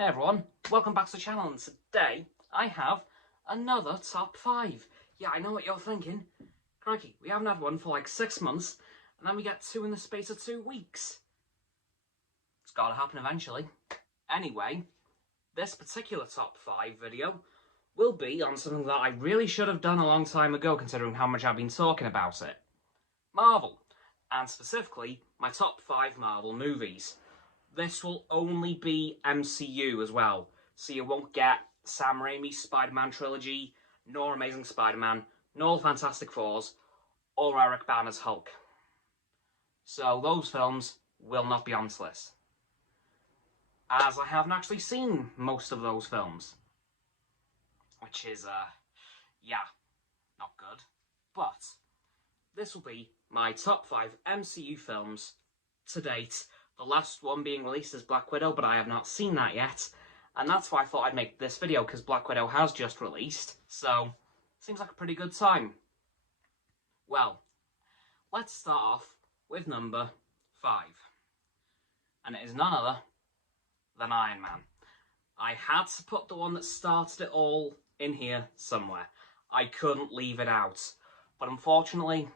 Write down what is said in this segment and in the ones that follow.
Hey everyone, welcome back to the channel, and today I have another top 5. Yeah, I know what you're thinking. Crikey, we haven't had one for like 6 months, and then we get 2 in the space of 2 weeks. It's gotta happen eventually. Anyway, this particular top 5 video will be on something that I really should have done a long time ago, considering how much I've been talking about it. Marvel, and specifically my top 5 Marvel movies. This will only be MCU as well, so you won't get Sam Raimi's Spider-Man trilogy, nor Amazing Spider-Man, nor Fantastic Fours, or Eric Bana's Hulk. So those films will not be on this list, as I haven't actually seen most of those films, which is, yeah, not good. But this will be my top 5 MCU films to date. The last one being released is Black Widow, but I have not seen that yet. And that's why I thought I'd make this video, because Black Widow has just released. So, seems like a pretty good time. Well, let's start off with number 5. And it is none other than Iron Man. I had to put the one that started it all in here somewhere. I couldn't leave it out. But unfortunately,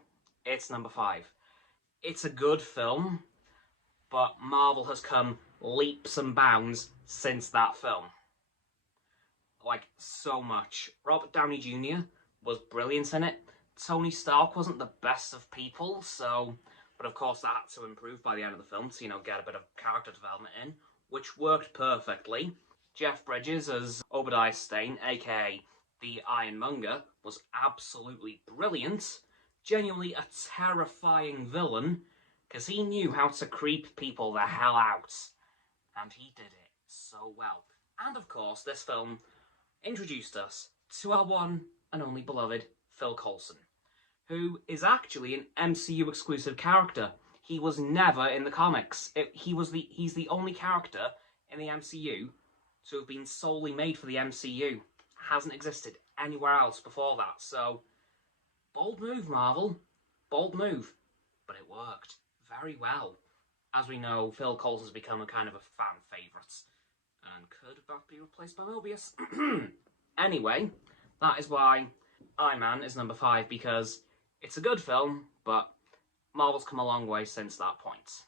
it's number 5. It's a good film, but Marvel has come leaps and bounds since that film. Like, so much. Robert Downey Jr. was brilliant in it. Tony Stark wasn't the best of people, so... But of course that had to improve by the end of the film to, get a bit of character development in, which worked perfectly. Jeff Bridges as Obadiah Stane, aka the Ironmonger, was absolutely brilliant. Genuinely a terrifying villain, because he knew how to creep people the hell out. And he did it so well. And of course, this film introduced us to our one and only beloved Phil Coulson, who is actually an MCU exclusive character. He was never in the comics. He's the only character in the MCU to have been solely made for the MCU. Hasn't existed anywhere else before that. So, bold move, Marvel. Bold move. But it worked very well. As we know, Phil Coulson's become a kind of a fan favourite, and could that be replaced by Mobius? Anyway, that is why Iron Man is number 5, because it's a good film, but Marvel's come a long way since that point.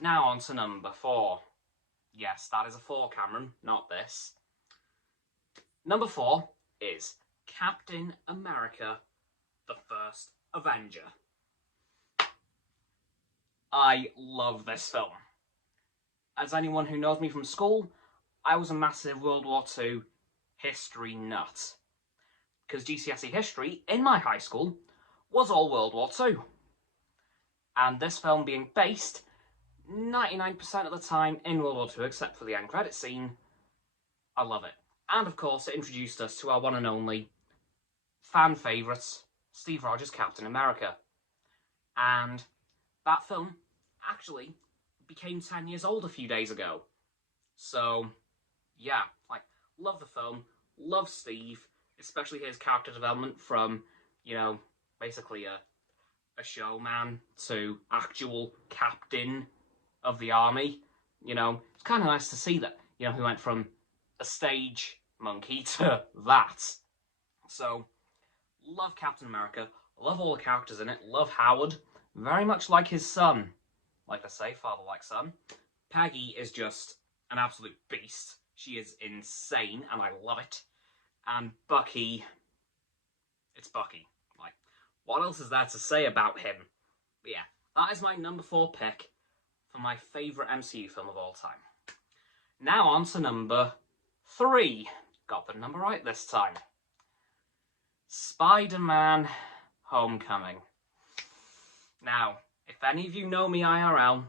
Now on to number 4. Yes, that is a 4, Cameron, not this. Number 4 is Captain America, the First Avenger. I love this film. As anyone who knows me from school, I was a massive World War II history nut. Because GCSE history, in my high school, was all World War II. And this film being based 99% of the time in World War II, except for the end credit scene, I love it. And of course, it introduced us to our one and only fan favourite, Steve Rogers' Captain America. And that film actually became 10 years old a few days ago. So, yeah, love the film, love Steve, especially his character development from, basically a showman to actual captain of the army. It's kind of nice to see that, he went from a stage monkey to that. So, love Captain America, love all the characters in it, love Howard, very much like his son. Like I say, father like son. Peggy is just an absolute beast. She is insane, and I love it. And Bucky, it's Bucky. What else is there to say about him? But yeah, that is my number 4 pick for my favourite MCU film of all time. Now on to number 3. Got the number right this time. Spiderman Homecoming. Now, if any of you know me IRL,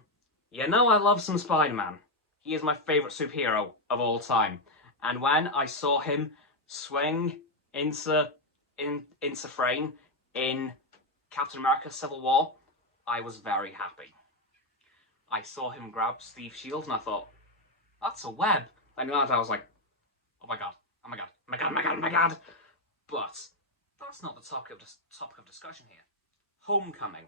you know I love some Spider-Man. He is my favourite superhero of all time. And when I saw him swing into frame in Captain America Civil War, I was very happy. I saw him grab Steve's shield and I thought, that's a web. And I was like, oh my god, oh my god, oh my god, oh my god, oh my god. But that's not the topic of discussion here. Homecoming.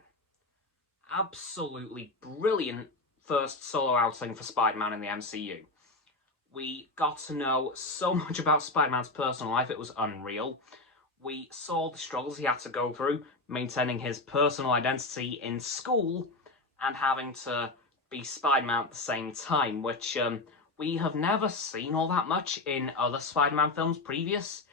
Absolutely brilliant first solo outing for Spider-Man in the MCU. We got to know so much about Spider-Man's personal life, it was unreal. We saw the struggles he had to go through, maintaining his personal identity in school and having to be Spider-Man at the same time, which we have never seen all that much in other Spider-Man films previous.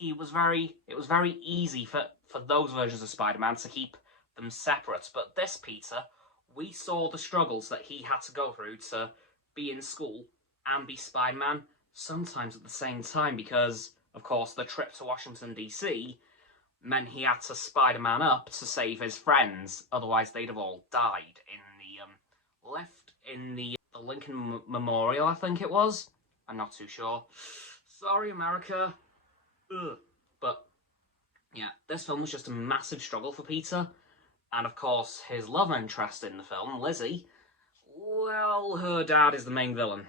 It was very easy for those versions of Spider-Man to keep them separate, but this Peter, we saw the struggles that he had to go through to be in school and be Spider-Man, sometimes at the same time, because, of course, the trip to Washington, D.C. meant he had to Spider-Man up to save his friends, otherwise they'd have all died in the, left in the Lincoln Memorial, I think it was. I'm not too sure. Sorry, America. Ugh. But, yeah, this film was just a massive struggle for Peter, and of course, his love interest in the film, Lizzie, well, her dad is the main villain.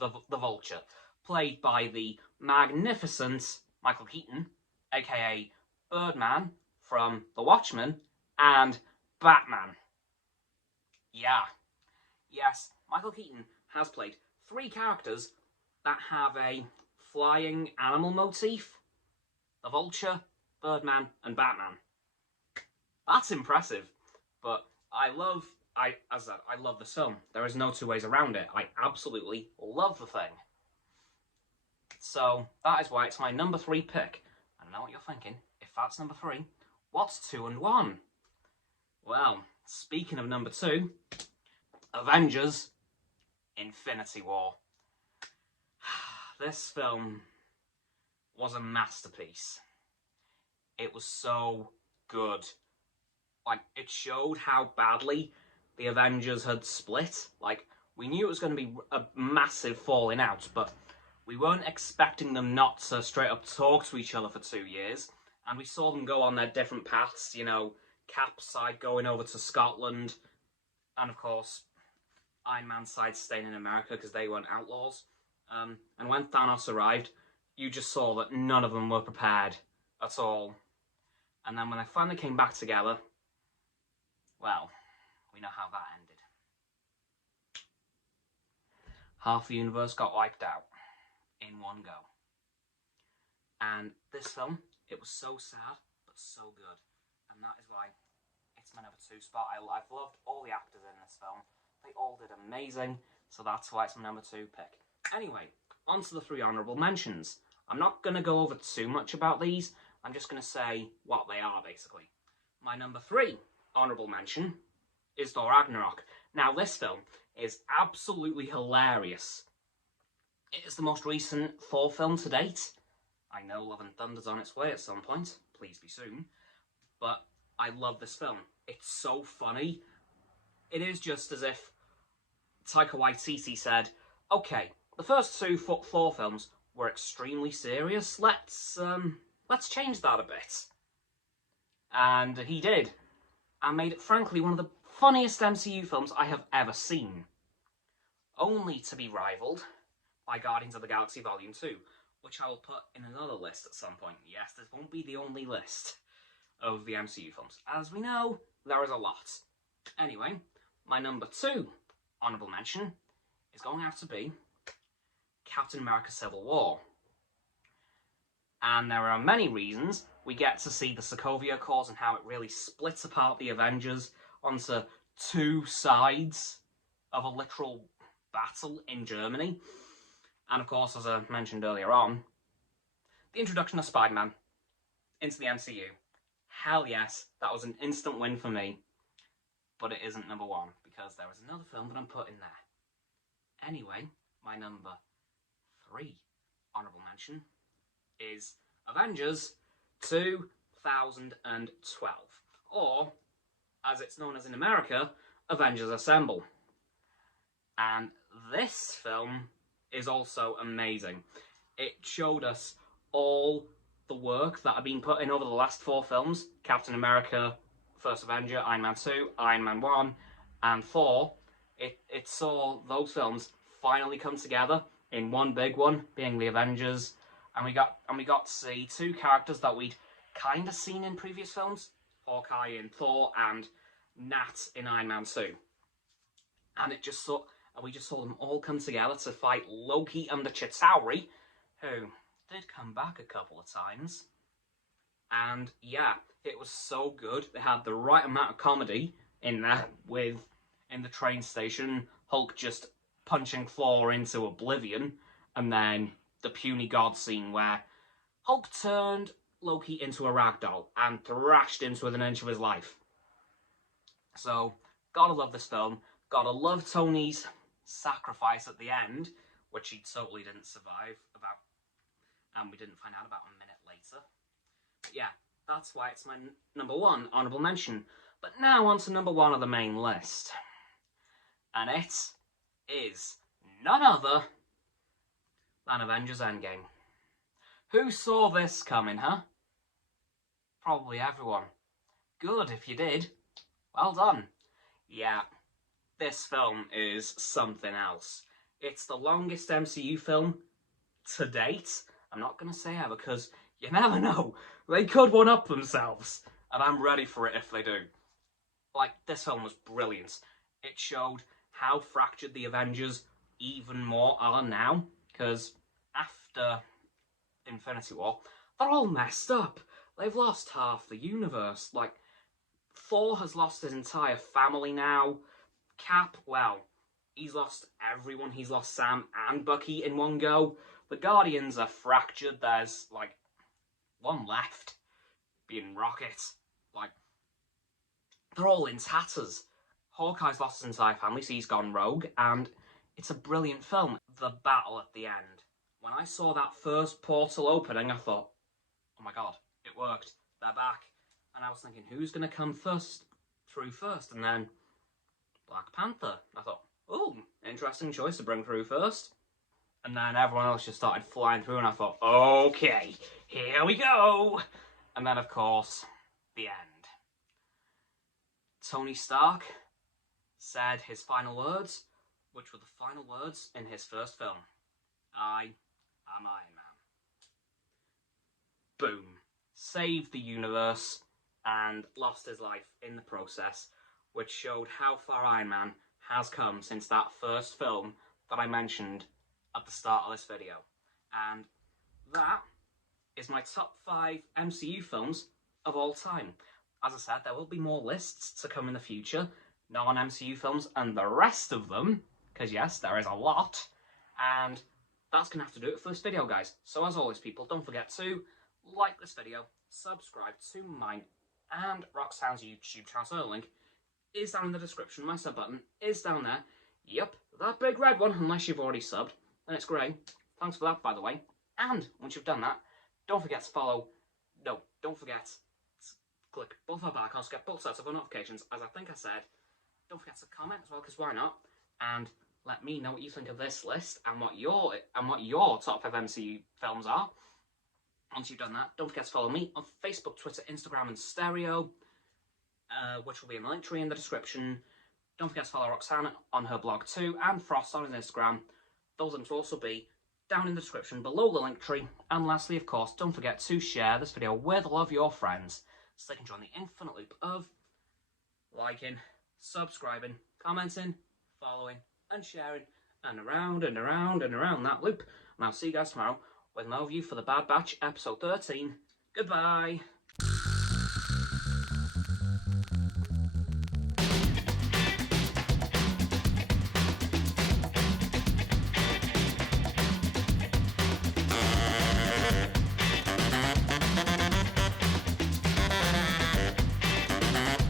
The Vulture, played by the magnificent Michael Keaton, aka Birdman from The Watchmen, and Batman. Yeah. Yes, Michael Keaton has played 3 characters that have a flying animal motif. The Vulture, Birdman, and Batman. That's impressive, but as I said, I love this film. There is no two ways around it. I absolutely love the thing. So, that is why it's my number 3 pick. I know what you're thinking. If that's number 3, what's 2 and 1? Well, speaking of number 2, Avengers Infinity War. This film was a masterpiece. It was so good. Like, it showed how badly the Avengers had split. Like, we knew it was going to be a massive falling out, but we weren't expecting them not to straight up talk to each other for 2 years. And we saw them go on their different paths, you know, Cap's side going over to Scotland, and of course, Iron Man's side staying in America because they weren't outlaws. And when Thanos arrived, you just saw that none of them were prepared at all. And then when they finally came back together, well, we know how that ended. Half the universe got wiped out in one go. And this film, it was so sad, but so good. And that is why it's my number 2 spot. I've loved all the actors in this film. They all did amazing, so that's why it's my number 2 pick. Anyway, on to the 3 honourable mentions. I'm not going to go over too much about these. I'm just going to say what they are, basically. My number 3 honourable mention is Thor Ragnarok. Now, this film is absolutely hilarious. It is the most recent Thor film to date. I know Love and Thunder's on its way at some point. Please be soon. But I love this film. It's so funny. It is just as if Taika Waititi said, okay, the first 2 Thor films were extremely serious. Let's change that a bit. And he did. And made it, frankly, one of the funniest MCU films I have ever seen. Only to be rivalled by Guardians of the Galaxy Volume 2, which I will put in another list at some point. Yes, this won't be the only list of the MCU films. As we know, there is a lot. Anyway, my number 2 honourable mention is going to have to be Captain America Civil War. And there are many reasons. We get to see the Sokovia Accords and how it really splits apart the Avengers onto 2 sides of a literal battle in Germany. And of course, as I mentioned earlier on, the introduction of Spider-Man into the MCU. Hell yes, that was an instant win for me. But it isn't number 1, because there is another film that I'm putting there. Anyway, my number 3 honourable mention is Avengers 2012. Or, as it's known as in America, Avengers Assemble. And this film is also amazing. It showed us all the work that had been put in over the last 4 films. Captain America, First Avenger, Iron Man 2, Iron Man 1, and Thor. It saw those films finally come together in one big one, being the Avengers. And we got to see 2 characters that we'd kind of seen in previous films. Hawkeye in Thor and Nat in Iron Man 2. And and we just saw them all come together to fight Loki and the Chitauri, who did come back a couple of times. And yeah, it was so good. They had the right amount of comedy in there, with in the train station, Hulk just punching Thor into oblivion, and then the puny god scene where Hulk turned Loki into a ragdoll and thrashed him within an inch of his life. So, gotta love this film. Gotta love Tony's sacrifice at the end, which he totally didn't survive about, and we didn't find out about a minute later. But yeah, that's why it's my number one honourable mention. But now on to number one of the main list. And it is none other than Avengers Endgame. Who saw this coming, huh? Probably everyone. Good if you did. Well done. Yeah, this film is something else. It's the longest MCU film to date. I'm not going to say ever, because you never know. They could one-up themselves, and I'm ready for it if they do. Like, this film was brilliant. It showed how fractured the Avengers even more are now, because after Infinity War, they're all messed up. They've lost half the universe. Like, Thor has lost his entire family now. Cap, well, he's lost everyone. He's lost Sam and Bucky in one go. The Guardians are fractured. There's, like, one left, being Rocket. Like, they're all in tatters. Hawkeye's lost his entire family, so he's gone rogue, and it's a brilliant film. The battle at the end. When I saw that first portal opening, I thought, oh my god, it worked. They're back. And I was thinking, who's going to come through first? And then Black Panther. I thought, oh, interesting choice to bring through first. And then everyone else just started flying through, and I thought, okay, here we go. And then, of course, the end. Tony Stark said his final words, which were the final words in his first film. I am Iron Man. Boom. Saved the universe and lost his life in the process, which showed how far Iron Man has come since that first film that I mentioned at the start of this video. And that is my top 5 MCU films of all time. As I said, there will be more lists to come in the future, non-MCU films and the rest of them, because yes, there is a lot, and that's going to have to do it for this video, guys. So as always, people, don't forget to like this video, subscribe to mine and Roxo's YouTube channel. So the link is down in the description. My sub button is down there. Yep, that big red one, unless you've already subbed, then it's grey. Thanks for that, by the way. And once you've done that, don't forget to follow. No, don't forget to click both our bar icons to get both sets of notifications, as I think I said. Don't forget to comment as well, because why not? And let me know what you think of this list and what your top 5 MCU films are. Once you've done that, don't forget to follow me on Facebook, Twitter, Instagram, and Stereo, which will be in the link tree in the description. Don't forget to follow Roxanne on her blog too, and Frost on his Instagram. Those links will also be down in the description below the link tree. And lastly, of course, don't forget to share this video with all of your friends, so they can join the infinite loop of liking, subscribing, commenting, following, and sharing, and around and around and around that loop. And I'll see you guys tomorrow with an overview for The Bad Batch, episode 13. Goodbye!